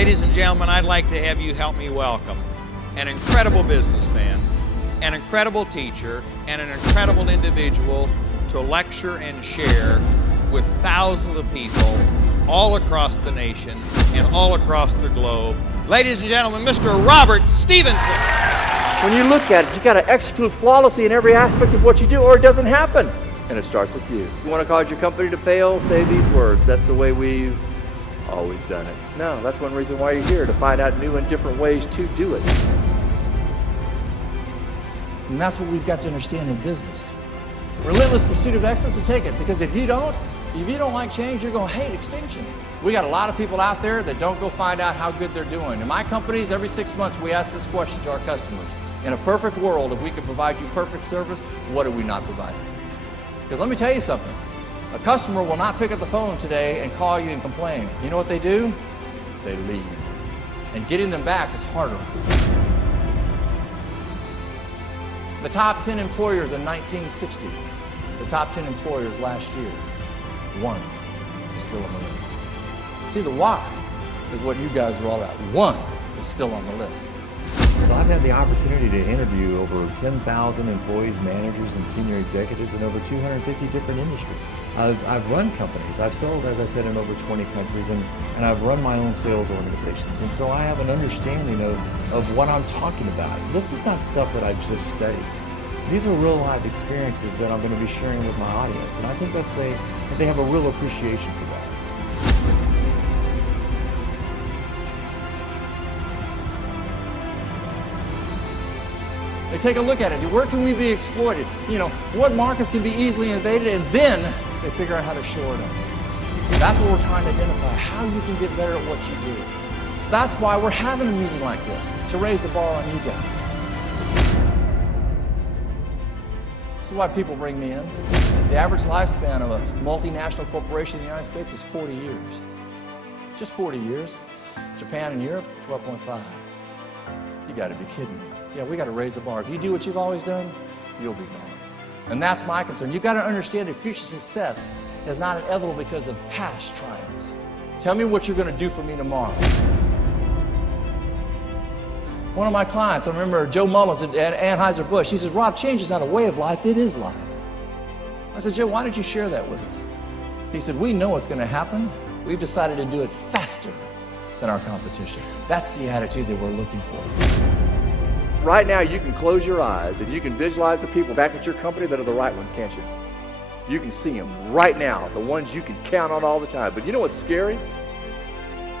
Ladies and gentlemen, I'd like to have you help me welcome an incredible businessman, an incredible teacher, and an incredible individual to lecture and share with thousands of people all across the nation and all across the globe. Ladies and gentlemen, Mr. Robert Stevenson. When you look at it, you got to execute flawlessly in every aspect of what you do, or it doesn't happen. And it starts with you. You want to cause your company to fail? Say these words. That's the way we've always done it. No, that's one reason why you're here, to find out new and different ways to do it. And that's what we've got to understand in business. Relentless pursuit of excellence, to take it, because if you don't like change, you're going to hate extinction. We got a lot of people out there that don't go find out how good they're doing. In my companies, every 6 months, we ask this question to our customers. In a perfect world, if we could provide you perfect service, what are we not providing? Because let me tell you something. A customer will not pick up the phone today and call you and complain. You know what they do? They leave. And getting them back is harder. The top 10 employers in 1960, the top 10 employers last year, one is still on the list. See, the why is what you guys are all about. One is still on the list. So I've had the opportunity to interview over 10,000 employees, managers, and senior executives in over 250 different industries. I've run companies. I've sold, as I said, in over 20 countries, and I've run my own sales organizations. And so I have an understanding of what I'm talking about. This is not stuff that I've just studied. These are real life experiences that I'm going to be sharing with my audience, and I think that they have a real appreciation for that. They take a look at it. Where can we be exploited? What markets can be easily invaded, and then they figure out how to shore it up. That's what we're trying to identify, how you can get better at what you do. That's why we're having a meeting like this, to raise the bar on you guys. This is why people bring me in. The average lifespan of a multinational corporation in the United States is 40 years. Just 40 years. Japan and Europe, 12.5. You got to be kidding me. Yeah, we got to raise the bar. If you do what you've always done, you'll be gone. And that's my concern. You've got to understand that future success is not inevitable because of past triumphs. Tell me what you're going to do for me tomorrow. One of my clients, I remember Joe Mullins at Anheuser-Busch, he says, Rob, change is not a way of life, it is life. I said, Joe, why did you share that with us? He said, we know what's going to happen. We've decided to do it faster than our competition. That's the attitude that we're looking for. Right now, you can close your eyes and you can visualize the people back at your company that are the right ones, can't you? You can see them right now, the ones you can count on all the time. But you know what's scary?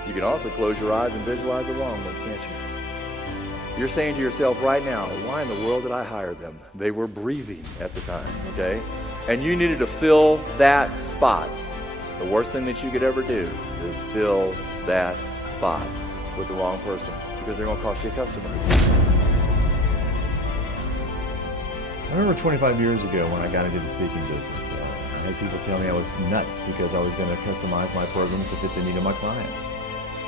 You can also close your eyes and visualize the wrong ones, can't you? You're saying to yourself right now, why in the world did I hire them? They were breathing at the time, okay? And you needed to fill that spot. The worst thing that you could ever do is fill that spot with the wrong person, because they're going to cost you a customer. I remember 25 years ago when I got into the speaking business, I had people tell me I was nuts because I was going to customize my programs to fit the need of my clients.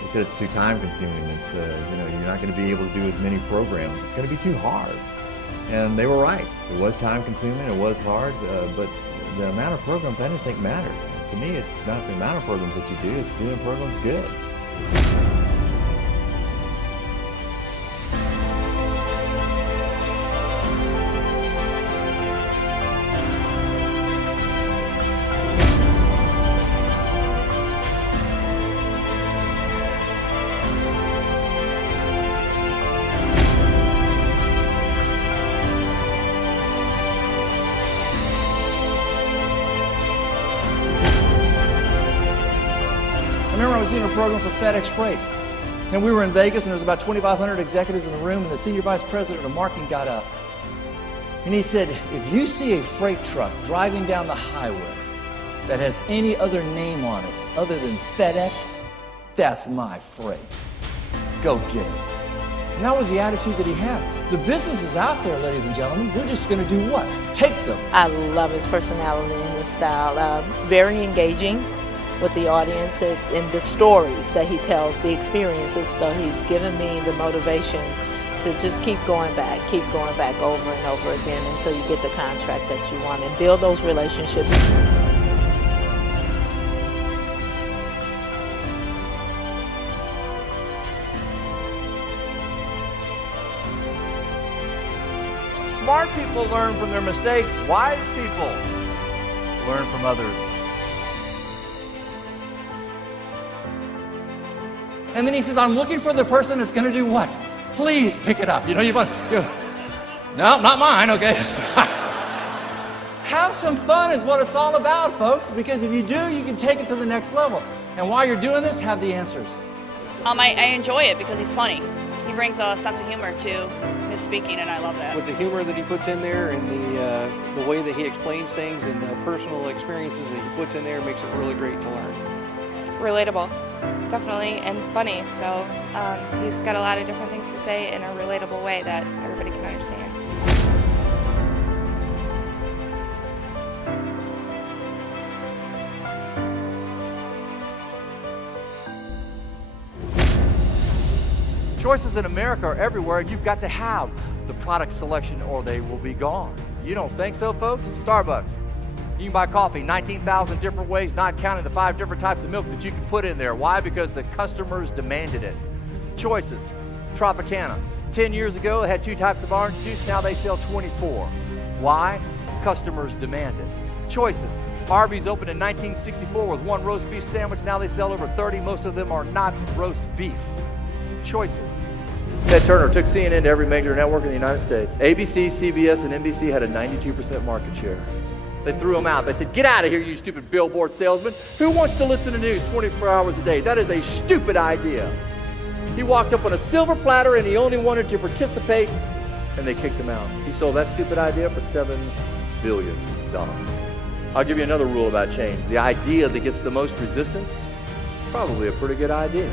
They said it's too time consuming. It's you're not going to be able to do as many programs. It's going to be too hard. And they were right. It was time consuming. It was hard. But the amount of programs I didn't think mattered. To me, it's not the amount of programs that you do. It's doing programs good. I was doing a program for FedEx Freight, and we were in Vegas, and there was about 2,500 executives in the room, and the senior vice president of marketing got up, and he said, if you see a freight truck driving down the highway that has any other name on it other than FedEx, that's my freight. Go get it. And that was the attitude that he had. The business is out there, ladies and gentlemen. We're just going to do what? Take them. I love his personality and his style. Very engaging with the audience and the stories that he tells, the experiences. So he's given me the motivation to just keep going back over and over again until you get the contract that you want and build those relationships. Smart people learn from their mistakes. Wise people learn from others. And then he says, I'm looking for the person that's going to do what? Please pick it up. You know, no, not mine, okay. Have some fun is what it's all about, folks, because if you do, you can take it to the next level. And while you're doing this, have the answers. I enjoy it because he's funny. He brings a sense of humor to his speaking, and I love that. With the humor that he puts in there and the way that he explains things and the personal experiences that he puts in there makes it really great to learn. Relatable, definitely, and funny. So he's got a lot of different things to say in a relatable way that everybody can understand. Choices in America are everywhere, and you've got to have the product selection or they will be gone. You don't think so, folks? Starbucks. You can buy coffee 19,000 different ways, not counting the 5 different types of milk that you can put in there. Why? Because the customers demanded it. Choices. Tropicana. 10 years ago, they had 2 types of orange juice. Now they sell 24. Why? Customers demand it. Choices. Arby's opened in 1964 with 1 roast beef sandwich. Now they sell over 30. Most of them are not roast beef. Choices. Ted Turner took CNN to every major network in the United States. ABC, CBS, and NBC had a 92% market share. They threw him out. They said, get out of here, you stupid billboard salesman. Who wants to listen to news 24 hours a day? That is a stupid idea. He walked up on a silver platter and he only wanted to participate, and they kicked him out. He sold that stupid idea for $7 billion. I'll give you another rule about change. The idea that gets the most resistance, probably a pretty good idea.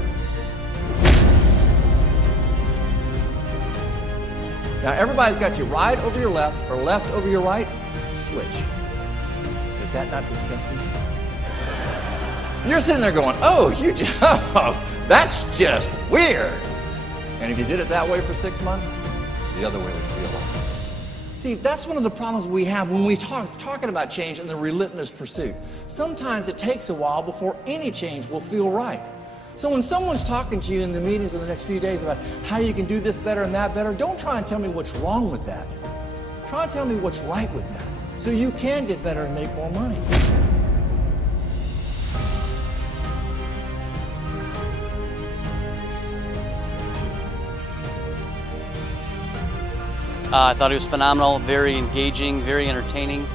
Now, everybody's got you right over your left or left over your right. Switch. Is that not disgusting? You're sitting there going, oh, that's just weird. And if you did it that way for 6 months, the other way would feel like it. See, that's one of the problems we have when we talking about change and the relentless pursuit. Sometimes it takes a while before any change will feel right. So when someone's talking to you in the meetings in the next few days about how you can do this better and that better, don't try and tell me what's wrong with that. Try and tell me what's right with that so you can get better and make more money. I thought he was phenomenal, very engaging, very entertaining.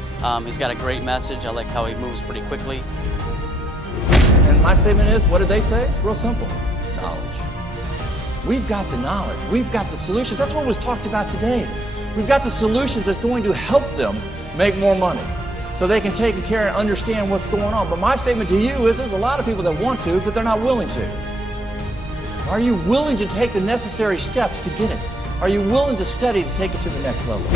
He's got a great message. I like how he moves pretty quickly. And my statement is, what did they say? Real simple, knowledge. We've got the knowledge. We've got the solutions. That's what was talked about today. We've got the solutions that's going to help them make more money so they can take care and understand what's going on. But my statement to you is there's a lot of people that want to, but they're not willing to. Are you willing to take the necessary steps to get it? Are you willing to study to take it to the next level?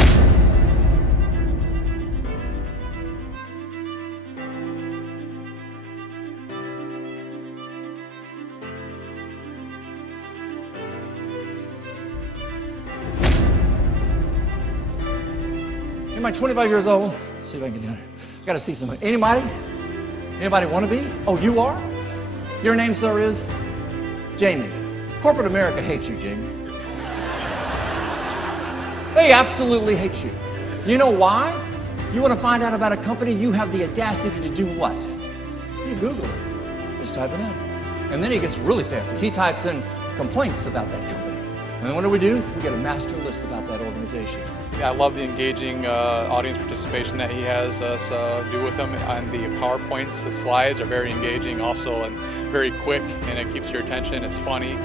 Anybody 25 years old? Let's see if I can do it. I gotta see somebody. Anybody? Anybody want to be? Oh, you are? Your name, sir, is? Jamie. Corporate America hates you, Jamie. They absolutely hate you. You know why? You want to find out about a company, you have the audacity to do what? You Google it. Just type it in. And then he gets really fancy. He types in complaints about that company. And what do? We get a master list about that organization. I love the engaging audience participation that he has us do with them. And the PowerPoints, the slides are very engaging also and very quick, and it keeps your attention. It's funny.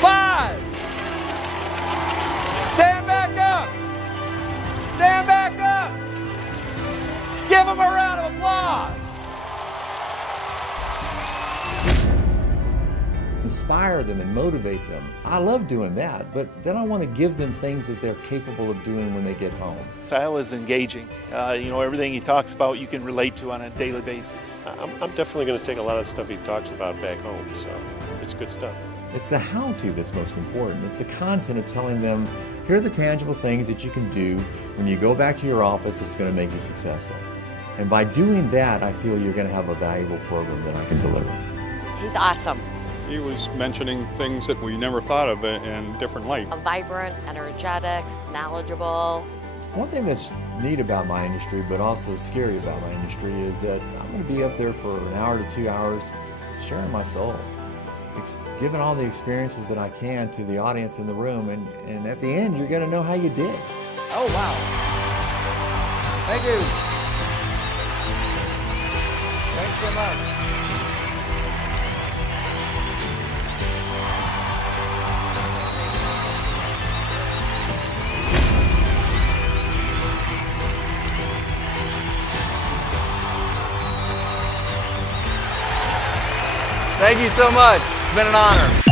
Five. Stand back up. Stand back up. Give them a round of applause. Inspire them and motivate them. I love doing that, but then I want to give them things that they're capable of doing when they get home. Style is engaging. Everything he talks about you can relate to on a daily basis. I'm definitely going to take a lot of the stuff he talks about back home, so it's good stuff. It's the how-to that's most important. It's the content of telling them, here are the tangible things that you can do when you go back to your office that's going to make you successful. And by doing that, I feel you're going to have a valuable program that I can deliver. He's awesome. He was mentioning things that we never thought of in different light. Vibrant, energetic, knowledgeable. One thing that's neat about my industry, but also scary about my industry, is that I'm going to be up there for an hour to 2 hours sharing my soul, giving all the experiences that I can to the audience in the room, and at the end, you're going to know how you did. Oh, wow. Thank you. Thanks so much. Thank you so much. It's been an honor.